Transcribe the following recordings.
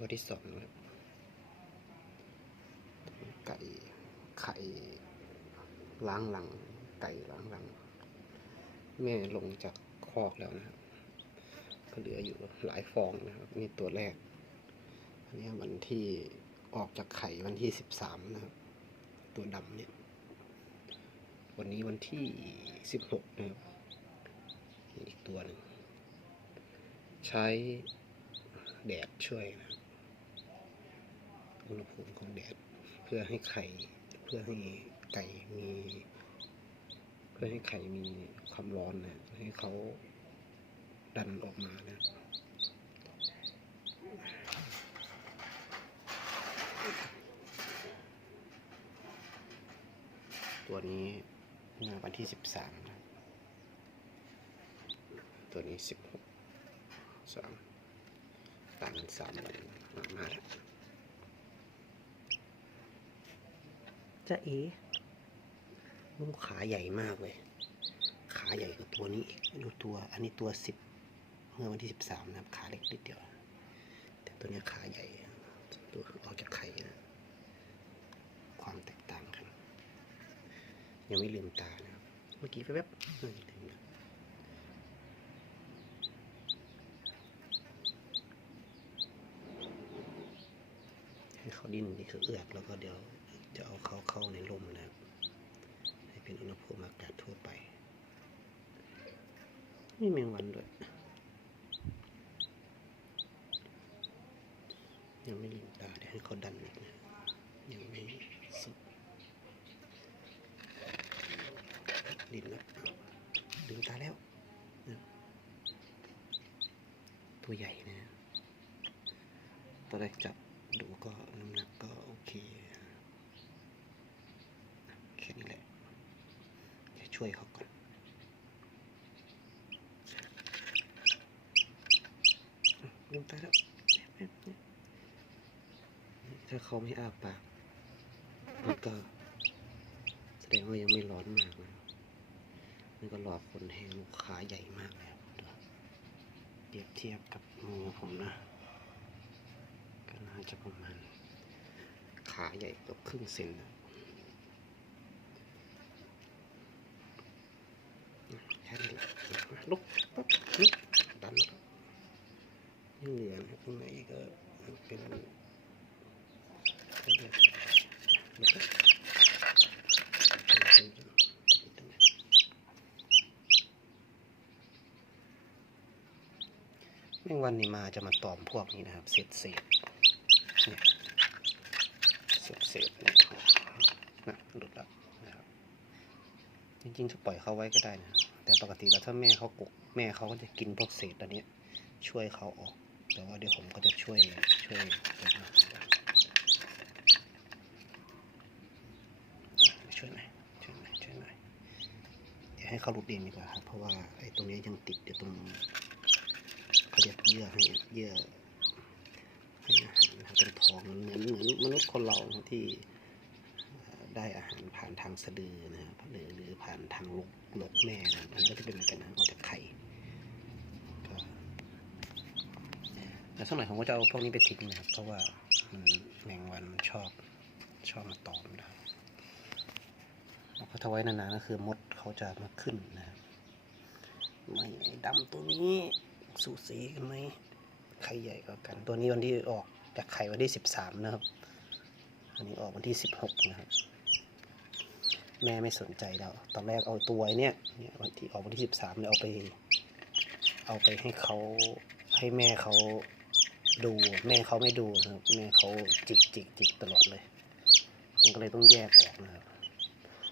ตัวที่สองนะครับไก่ไข่ล้างหลัง ไก่ล้างหลัง แม่ลงจากคอกแล้วนะครับ ก็เหลืออยู่หลายฟองนะครับนี่ตัวแรกอันนี้วันที่ออกจากไข่วันที่สิบสามนะครับ ตัวดำเนี่ยวันนี้วันที่สิบหกนะครับอีกตัวหนึ่งใช้แดดช่วยนะครับ อุณหภูมิของแดด เพื่อให้ไข่เพื่อให้ไก่มี เพื่อให้ไข่มีความร้อนนะให้เขาดันออกมานะตัวนี้มาวันที่สิบสามนะตัวนี้สิบหกสามต่างกันสามวันมามาแล้ว จะเอ๋ลูกขาใหญ่มากเลย ขาใหญ่กว่าตัวนี้อีกดูตัว อันนี้ตัวสิบเมื่อวันที่สิบสามนะครับ ขาเล็กนิดเดียว แต่ตัวนี้ขาใหญ่ ตัวออกจากไข่นะ ความแตกต่างกัน ยังไม่ลืมตานะครับ เมื่อกี้แวบๆลืมแล้วให้เขาดิ้นนี่คือเอือกแล้วก็เดี๋ยว เอาเขาเข้าในร่มนะครับ ให้เป็นอุณหภูมิอากาศทั่วไปนี่แมงวันด้วย ยังไม่ลืมตาเดี๋ยวให้เขาดันอีกนะ ยังไม่สุดดินแล้วลืมตาแล้ว ตัวใหญ่นะตอนแรกจับดูก็น้ำหนักก็โอเค แค่นี้แหละจะ ช่วยเขาก่อนลืมตาแล้วถ้าเขาไม่อาปากมันก็แสดงว่ายังไม่ร้อนมากนะมันก็รอคนแห้งลูกขาใหญ่มากเลยครับเปรียบเทียบกับมือผมนะ ก็น่าจะประมาณ ขาใหญ่เกับครึ่งเซนนะ แค่นี้แหละลุกปั๊บลุกดันแล้วยังเหลือนะข้างในก็เป็นก็เรียกแล้วก็แมง วันนี่มาจะมาตอมพวกนี้นะครับ เศษเศษเนี่ยเศษเศษเนี่ยนะหลุดแล้วนะครับ จริงๆจะปล่อยเขาไว้ก็ได้นะ แต่ปกติแล้วถ้าแม่เขากุกแม่เขาก็จะกินพวกเศษอันนี้ช่วยเขาออก แต่ว่าเดี๋ยวผมก็จะช่วยช่วยช่วยหน่อยช่วยหน่อยช่วยหน่อยเดี๋ยวให้เขาหลุดเองดีกว่าครับ เพราะว่าไอ้ตรงนี้ยังติดอยู่ตรง เขาเรียกเยื่อให้เยื่อให้อาหารนะครับเป็นท้องเหมือนเหมือนมนุษย์คนเราที่ได้อาหารผ่านทางสะดือนะครับหรือหรือผ่านทางลกลกแม่นะครับอันนี้ก็จะเป็นเหมือนกันนะออกจากไข่แต่สักหน่อยผมก็จะเอาพวกนี้ไปทิ้งนะครับ เพราะว่ามันแมงวันมันชอบชอบมาตอมนะครับแล้วก็ถ้าไว้นานๆก็คือมดเขาจะมาขึ้นนะครับไม่ดำตัวนี้ สูสีกันไหมไข่ใหญ่กว่ากัน ตัวนี้วันที่ออกจากไข่วันที่สิบสามนะครับ อันนี้ออกวันที่สิบหกนะครับ แม่ไม่สนใจแล้ว ตอนแรกเอาตัวเนี่ยเนี่ยวันที่ออกวันที่สิบสามเนี่ยเอาไป เอาไปให้เขาให้แม่เขาดูแม่เขาไม่ดูนะครับแม่เขาจิกจิกจิกตลอดเลยมันก็เลยต้องแยกออกนะครับ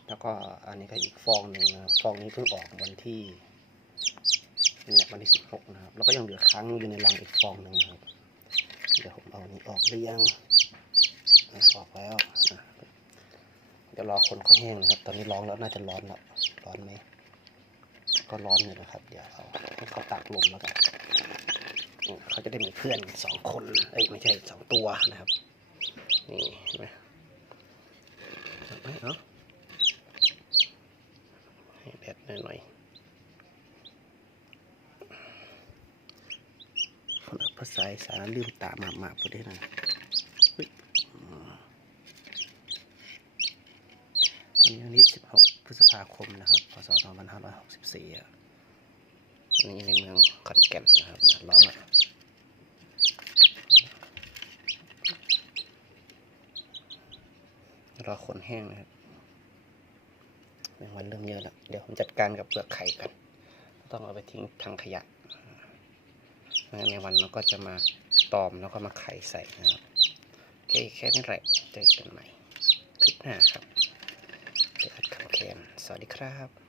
แล้วก็อันนี้ก็อีกฟองหนึ่งนะฟองนี้เพิ่งออกวันที่ นี่แหละวันที่สิบหกนะครับ แล้วก็ยังเหลือค้างอยู่ในรังอีกฟองหนึ่งครับ เดี๋ยวผมเอาอันนี้ออกหรือยังออกแล้วอะเดี๋ยวรอคนเขาแห้งนะครับ ตอนนี้ร้องแล้วน่าจะร้อนแล้ว ร้อนไหม ก็ร้อนอยู่นะครับ เดี๋ยวเอาให้เขาตากลมแล้วกันเขาจะได้มีเพื่อนสองคน เอ้ยไม่ใช่สองตัวนะครับ นี่เห็นไหมเอาไหมเอาให้แดดหน่อยๆคนละผาษาอีสานลืมตามามาพูดได้นะวันนี้วันที่ 16 พฤษภาคมนะครับ พศ 2564อะวันนี้ในเมืองขอนแก่นนะครับนะร้องอะรอขนแห้งนะครับแมงวันเริ่มเยอะแล้ว เดี๋ยวผมจัดการกับเปลือกไข่กัน ต้องเอาไปทิ้งถังขยะ ในวันเราก็จะมาตอมแล้วก็มาไข่ใส่นะครับโอเคแค่นี้แหละเจอกันใหม่คลิปหน้าครับเดี๋ยวอัดคำแคนสวัสดีครับ